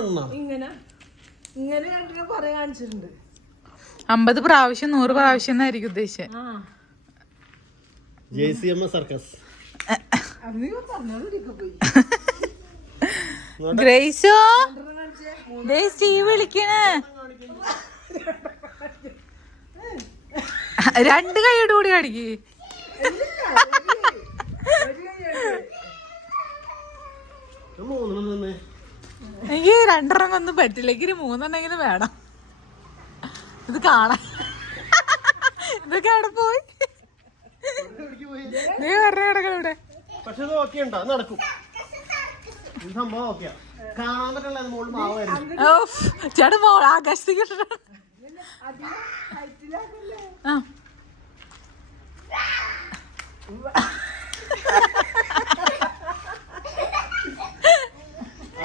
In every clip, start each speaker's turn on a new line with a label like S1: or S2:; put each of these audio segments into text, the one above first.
S1: കാണണ
S2: ഇങ്ങനെ. ഇങ്ങനെ കണ്ടിട്ട് കൊറേ കാണിച്ചിട്ടുണ്ട്.
S3: അമ്പത് പ്രാവശ്യം നൂറ് പ്രാവശ്യം എന്നായിരിക്കും ഉദ്ദേശിച്ചത്
S1: ജെ സി എം സർക്കസ്
S3: ഗ്രേസോ? ദേ സ്റ്റീവ് വിളിക്കണേ. രണ്ട് കൈയോട് കൂടി കാണിക്ക്.
S1: മൂന്നെണ്ണം തന്നെ
S3: എനിക്ക് രണ്ടെണ്ണം ഒന്നും പറ്റില്ല. എനിക്ക് മൂന്നെണ്ണെങ്കിലും വേണം. ഇത് കാണാൻ. ഇതൊക്കെ അവിടെ പോയി. നീ പറഞ്ഞ കിടക്കണം ഇവിടെ.
S1: പക്ഷെ ഇത് ഓക്കെ ഉണ്ടോ? അത് നടക്കും. ഈ സംഭവം ഓക്കെയാ കാണാൻ പറ്റുള്ള മുകളിൽ മാവായിരുന്നു
S3: ഓഫ്, ചേട്ടാ മോ ആകാശത്തേക്ക്. ആ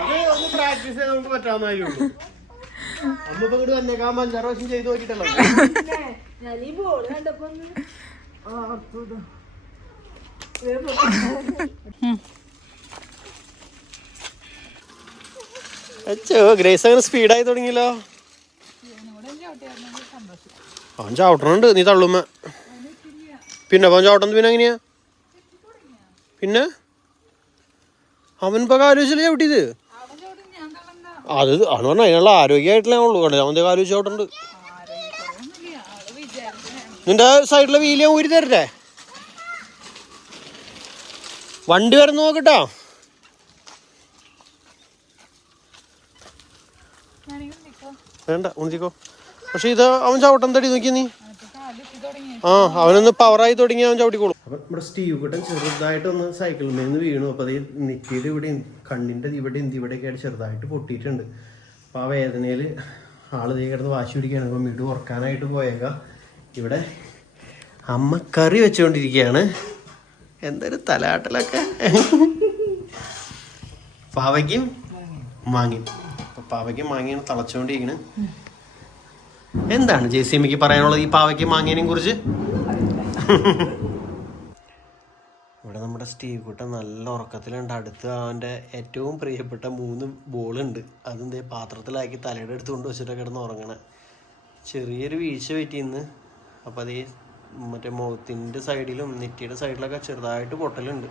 S1: അത് ഒന്ന് പ്രാക്ടീസ് അച്ഛോ ഗ്രേസ് അങ്ങനെ സ്പീഡായി തുടങ്ങിയല്ലോ. അവൻ ചവിട്ടണുണ്ട് നീ തള്ളുമ്മ. പിന്നെ അവൻ ചവിട്ടുന്നത് പിന്നെ എങ്ങനെയാ? പിന്നെ? അവൻ ഇപ്പൊ കാലുവെച്ചല്ലേ ചവിട്ടിയത്? അത് ആണ് പറഞ്ഞ അതിനുള്ള ആരോഗ്യമായിട്ടുള്ള ഉള്ളൂ കണ്ടത് അവന്റെ കാലുവെച്ച് ചവിട്ടുണ്ട് നിന്റെ സൈഡിലെ വീൽ ഞാൻ ഊരി തരട്ടെ? വണ്ടി വരുന്ന നോക്കട്ടോ. വേണ്ട ഉണ്ടിക്കോ പക്ഷെ ഇത് അവൻ ചവിട്ടം തടി നോക്കി നീ. അവനൊന്ന് പവറായി തുടങ്ങി അവൻ ചവിട്ടിക്കോളും. അപ്പൊ നമ്മുടെ സ്റ്റീവ് കുട്ടൻ ചെറുതായിട്ട് ഒന്ന് സൈക്കിളിൽ നിന്ന് വീണു. അപ്പൊ അത് നെറ്റിയുടെ ഇവിടെ കണ്ണിന്റെ ഇവിടെ ഇവിടെയൊക്കെ ആയിട്ട് ചെറുതായിട്ട് പൊട്ടിയിട്ടുണ്ട്. അപ്പൊ ആ വേദനയിൽ ആൾ തീ കിടന്ന് വാശി പിടിക്കുകയാണ്. അപ്പൊ മിടു ഉറക്കാനായിട്ട് പോയേക്കാം. ഇവിടെ അമ്മ കറി വെച്ചുകൊണ്ടിരിക്കുകയാണ് എന്തൊരു തലാട്ടലൊക്കെ പാവയ്ക്കും മാങ്ങി പാവയ്ക്കും മാങ്ങിയാണ് തിളച്ചുകൊണ്ടിരിക്കണ് എന്താണ് ജെ സി എമ്മിക്ക് പറയാനുള്ളത് ഈ പാവയ്ക്കും മാങ്ങേനെയും കുറിച്ച്? ഇവിടെ നമ്മുടെ സ്റ്റീവ് കുട്ടൻ നല്ല ഉറക്കത്തിലുണ്ട്. അടുത്ത് അവന്റെ ഏറ്റവും പ്രിയപ്പെട്ട മൂന്ന് ബോളുണ്ട്. അതെന്തേ ദേ പാത്രത്തിലാക്കി തലയുടെ അടുത്ത് കൊണ്ട് വെച്ചിട്ട് കിടന്ന് ഉറങ്ങണേ. ചെറിയൊരു വീഴ്ച പറ്റിയിന്ന് അപ്പം അതേ മറ്റേ മുഖത്തിന്റെ സൈഡിലും നെറ്റിയുടെ സൈഡിലൊക്കെ ചെറുതായിട്ട് പൊട്ടലുണ്ട്.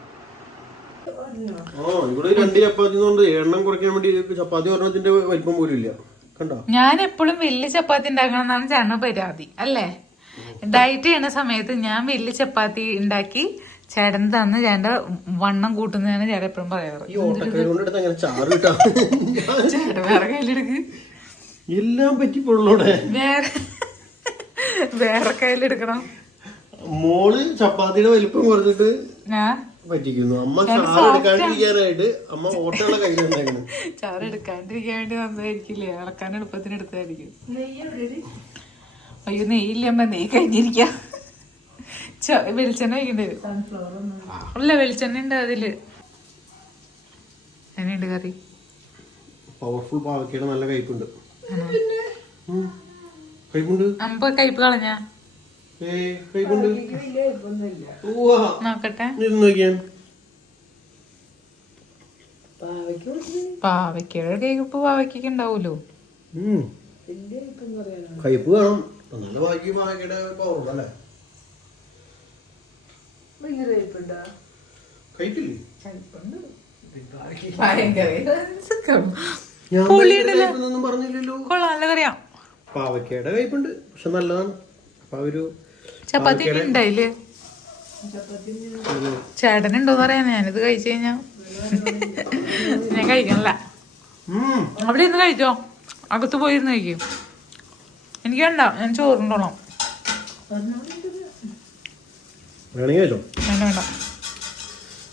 S1: ഓ ഇവിടെ രണ്ട് ചപ്പാത്തി കൊണ്ട് എണ്ണം കുറയ്ക്കാൻ വേണ്ടി ചപ്പാത്തി ഒരെണ്ണത്തിന്റെ വലിപ്പം പോലും ഇല്ല. കണ്ടോ?
S3: ഞാൻ എപ്പോഴും വലിയ ചപ്പാത്തി ഉണ്ടാക്കണം എന്നാണ് ചേട്ടന് പരാതി അല്ലേ? ഡയറ്റ് ചെയ്യുന്ന സമയത്ത് ഞാൻ വലിയ ചപ്പാത്തി ഉണ്ടാക്കി ചേട്ടൻ തന്ന് ചേട്ടന്റെ വണ്ണം കൂട്ടുന്നതാണ് ചേട്ടൻ എപ്പോഴും പറയാറ്. ചേട്ടൻ വേറെ കയ്യിലെടുക്ക്.
S1: എല്ലാം പറ്റി
S3: വേറെ വേറെ കയ്യിലെടുക്കണം.
S1: മോൾ ചപ്പാത്തിയുടെ വലിപ്പം കുറഞ്ഞിട്ട്
S3: ഞാൻ
S1: പറ്റിക്കുന്നു. അമ്മ ചാറെടുക്കാണ്ടിരിക്കാനായിട്ട് അമ്മ ഓട്ടകളെ കയ്യിലുണ്ടായിരുന്നു
S3: ചാറ് എടുക്കാണ്ടിരിക്കാൻ വേണ്ടി വന്നതായിരിക്കില്ലേ? ഇളക്കാൻ എളുപ്പത്തിന് എടുത്തായിരിക്കും അയ്യോ നെയ്യില്ലമ്മ നെയ്യ് കഴിഞ്ഞിരിക്കാം. വെളിച്ചെണ്ണ ഒഴിക്കേണ്ടി? വരും അല്ല വെളിച്ചെണ്ണ ഉണ്ട് അതിൽ. എങ്ങനെയുണ്ട് കറി?
S1: പവർഫുൾ പാവക്കയുടെ നല്ല. കയ്പുണ്ട്
S3: അമ്പ കയ്പ് കളഞ്ഞ? നോക്കട്ടെ. പാവയ്ക്കയുടെ കയ്പ് പാവയ്ക്കൊക്കെ ഉണ്ടാവൂലോ?
S1: കയ്പ് വേണം. നല്ല
S2: പാവയ്ക്ക്
S1: പാവയ്ക്കയുടെ
S3: ഭയങ്കര
S1: ഞാൻ പറഞ്ഞില്ലല്ലോ.
S3: കൊള്ളാം നല്ല കറിയാം.
S1: പാവയ്ക്കയുടെ കയ്പുണ്ട് പക്ഷെ നല്ലതാണ്. അപ്പൊ ഒരു
S3: ചപ്പാത്തി ഉണ്ടായില്ലേ ഉണ്ടോന്ന് അറിയാൻ ഞാനിത് കഴിച്ചു കഴിഞ്ഞാ. ഞാൻ കഴിക്കണല്ല. അവിടെ ഇരുന്ന് കഴിച്ചോ? അകത്ത് പോയി ഇരുന്ന് കഴിക്കും. എനിക്ക് വേണ്ട. ഞാൻ ചോറുണ്ടോളാം. വേണ്ട വേണ്ട.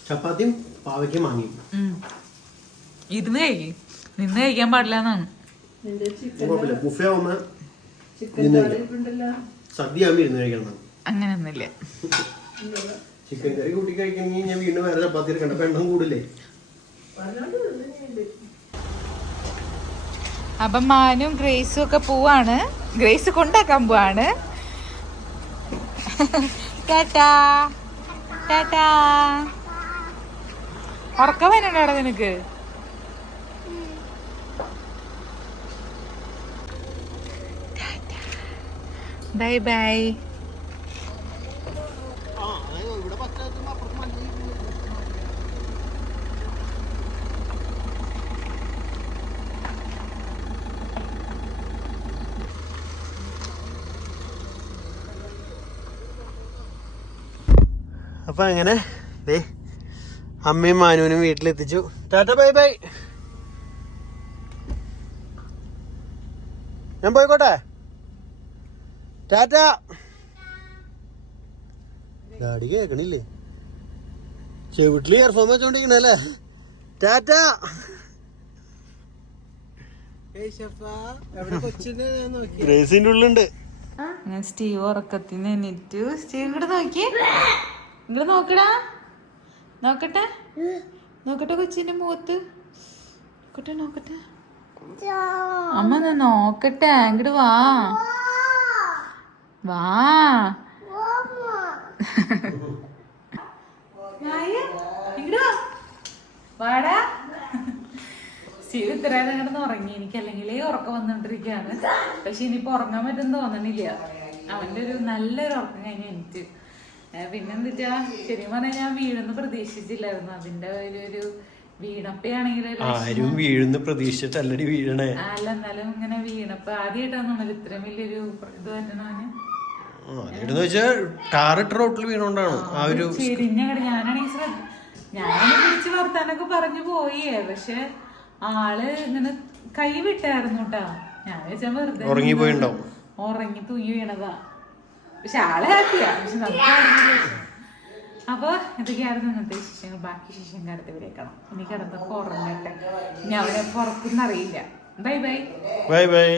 S1: ചപ്പാത്തിയും പാവയ്ക്കും വാങ്ങി.
S3: ഉം. ഇരുന്ന് കഴിക്കും. നിന്ന് കഴിക്കാൻ പാടില്ല എന്നാണ്
S2: ചിക്കൻ
S1: ബുഫേ സദ്യ ആകുമ്പോ ഇരുന്ന് കഴിക്കണം.
S3: അങ്ങനെയൊന്നുമില്ല
S1: ചിക്കൻ കറി കൂട്ടി കഴിക്കണമെങ്കിൽ ഞാൻ വീണ്ടും വേറെ ചപ്പാത്തി എടുക്കണ്ട. അപ്പൊ എണ്ണം കൂടില്ലേ?
S3: അപ്പൊ മാനും ഗ്രേസും ഒക്കെ പോവാണ്. ഗ്രേസ് കൊണ്ടാക്കാൻ പോവാണ്. ടാറ്റാ. ടാറ്റാ. ഉറക്കം വരുന്നുണ്ടോ നിനക്ക്? ബൈ ബൈ
S1: അപ്പൊ അങ്ങനെ ദേ അമ്മയും മാനുവിനും വീട്ടിലെത്തിച്ചു. Tata bye bye. ഞാൻ പോയിക്കോട്ടെ? ടാറ്റ. ഡാഡി കേക്കണില്ലേ? ചെവിട്ടിൽ ഇയർഫോൺ വെച്ചോണ്ടിരിക്കണല്ലേ ടാറ്റ. ഗ്രേസിന്റെ ഉള്ളുണ്ട്
S3: ഞാൻ സ്റ്റീവ് ഉറക്കത്തിന് എന്നിട്ട് സ്റ്റീവ് ഇങ്ങോട്ട് നോക്കി. ഇങ്ങോട്ട് നോക്കടാ. നോക്കട്ടെ. നോക്കട്ടെ കൊച്ചിന്റെ മുഖത്ത്. നോക്കട്ടെ നോക്കട്ടെ. അമ്മ നോക്കട്ടെ. ഇങ്ങോട്ട് വാ. വാ. വാടാ സ്റ്റീവ് ഇത്ര നേരം കിടന്ന് ഉറങ്ങി. എനിക്ക് അല്ലെങ്കിൽ ഉറക്കം വന്നോണ്ടിരിക്കാണ്. പക്ഷെ ഇനിയിപ്പോ ഉറങ്ങാൻ പറ്റും തോന്നണില്ല. അവന്റെ ഒരു നല്ലൊരു ഉറക്കം കഴിഞ്ഞ എനിക്ക്. പിന്നെന്താ ശരിക്കും പറഞ്ഞാൽ ഞാൻ വീഴൊന്നും പ്രതീക്ഷിച്ചില്ലായിരുന്നു. അതിന്റെ ഒരു വീണപ്പയാണെങ്കിലും ഒരു
S1: ആരും വീഴുന്ന പ്രതീക്ഷിച്ചിട്ടല്ലടി വീഴണേ.
S3: അല്ല എന്നാലും ഇങ്ങനെ വീണപ്പോ ആദ്യമായിട്ടാണ് നമ്മൾ ഇത്രയും വലിയൊരു ഇത് പറ്റണവന്
S1: അതെന്ന് വെച്ചാൽ ടാറിട്ട് റോട്ടിൽ വീണോണ്ടാണ്? ആ ഒരു
S3: ചെരിഞ്ഞങ്ങട് ഞാനാണെങ്കിൽ ശ്രദ്ധ ഞാനൊന്ന് പിടിച്ച് വർത്താനൊക്കെ പറഞ്ഞു പോയേ പക്ഷെ ആൾ ഇങ്ങനെ കൈ വിട്ടായിരുന്നു കേട്ടാ ഞാൻ വെച്ചാ വെറുതെ
S1: ഉറങ്ങിപ്പോയിണ്ടാവും.
S3: ഉറങ്ങി തൂങ്ങി വീണതാ. പക്ഷെ ആൾ ഹാപ്പിയാ പക്ഷെ നമുക്ക് ആരെങ്കിലും വിഷമം. അപ്പൊ ഇതൊക്കെയായിരുന്നു ഇന്നത്തെ ശിഷ്യങ്ങൾ ബാക്കി വിശേഷങ്ങൾ അടുത്ത് വിളിക്കണം ഇനി കിടന്നപ്പോ ഉറങ്ങട്ടെ. ഇനി അവനെ പുറത്തുനിന്ന് അറിയില്ല. Bye bye.
S1: ബൈ ബൈ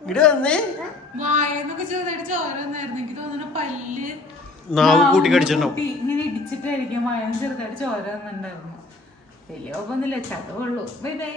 S1: ഇങ്ങോട്ട് വന്നേ
S3: ചെറുതായിട്ട് എനിക്ക് തോന്നുന്നു പല്ല്
S1: നാവ് കൂട്ടി കടിച്ചിട്ടുണ്ടാവും
S3: ഇങ്ങനെ ഇടിച്ചിട്ടായിരിക്കും മഴ ചെറുതായിട്ട് ചോര വന്നിട്ടുണ്ടായിരുന്നു വലിയ കുഴപ്പമൊന്നുമില്ല ചതവുള്ളൂ ബൈ ബൈ